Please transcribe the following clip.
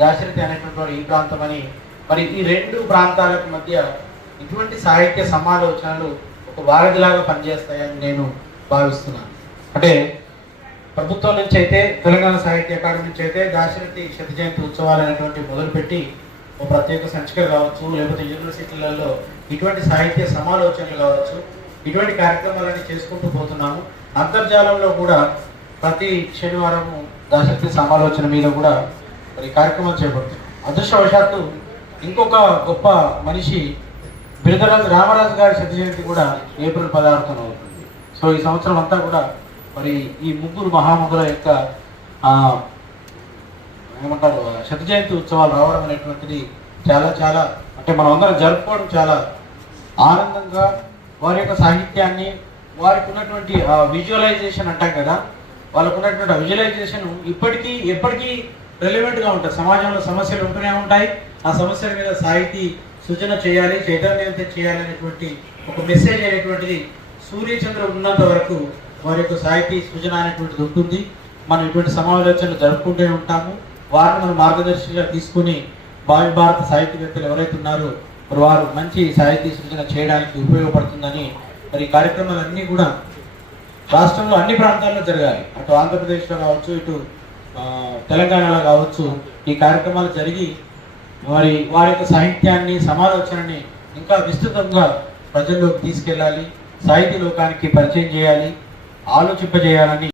దాశరథి అనేటువంటి ఈ ప్రాంతం అని మరి ఈ రెండు ప్రాంతాలకు మధ్య ఇటువంటి సాహిత్య సమాలోచనలు ఒక వారధిలాగా పనిచేస్తాయని నేను భావిస్తున్నాను. అంటే ప్రభుత్వం నుంచి అయితే తెలంగాణ సాహిత్య అకాడమీ నుంచి అయితే దాశరథి శత జయంతి ఉత్సవాలు అనేటువంటి మొదలుపెట్టి ఒక ప్రత్యేక సంచిక కావచ్చు లేకపోతే యూనివర్సిటీలలో ఇటువంటి సాహిత్య సమాలోచనలు కావచ్చు ఇటువంటి కార్యక్రమాలన్నీ చేసుకుంటూ పోతున్నాము. అంతర్జాలంలో కూడా ప్రతి శనివారం దాశరథి సమాలోచన మీద కూడా మరి కార్యక్రమాలు చేపడుతున్నాం అదృష్టవశాత్తు ఇంకొక గొప్ప మనిషి బిరుదరాజు రామరాజు గారి శత జయంతి కూడా ఏప్రిల్ పదహారుతో అవుతుంది. సో ఈ సంవత్సరం అంతా కూడా మరి ఈ ముగ్గురు మహాముగ్గుల యొక్క ఏమంటారు శత జయంతి ఉత్సవాలు రావడం అనేటువంటిది చాలా చాలా అంటే మనం అందరం జరుపుకోవడం చాలా ఆనందంగా వారి యొక్క సాహిత్యాన్ని వారికి ఉన్నటువంటి విజువలైజేషన్ అంటాం కదా వాళ్ళకు ఉన్నటువంటి విజువలైజేషన్ ఇప్పటికీ ఎప్పటికీ రెలివెంట్గా ఉంటుంది సమాజంలో సమస్యలు ఉంటూనే ఉంటాయి. ఆ సమస్యల మీద సాహితీ సృజన చేయాలి చైతన్యత చేయాలి అనేటువంటి ఒక మెసేజ్ అనేటువంటిది సూర్యచంద్ర ఉన్నంత వరకు వారి యొక్క సాహితీ సృజన అనేటువంటిది ఉంటుంది. మనం ఇటువంటి సమాలోచనలు జరుపుకుంటూ ఉంటాము. వారిని మనం మార్గదర్శిగా తీసుకుని భావి భారత సాహిత్యవేత్తలు ఎవరైతే ఉన్నారో వారు మంచి సాహితీ సృజన చేయడానికి ఉపయోగపడుతుందని మరి కార్యక్రమాలన్నీ కూడా రాష్ట్రంలో అన్ని ప్రాంతాల్లో జరగాలి. అటు ఆంధ్రప్రదేశ్లో కావచ్చు ఇటు తెలంగాణలో కావచ్చు ఈ కార్యక్రమాలు జరిగి మరి వారి యొక్క సాహిత్యాన్ని సమాలోచనని ఇంకా విస్తృతంగా ప్రజల్లోకి తీసుకెళ్ళాలి సాహిత్య లోకానికి పరిచయం చేయాలి ఆలోచింపజేయాలని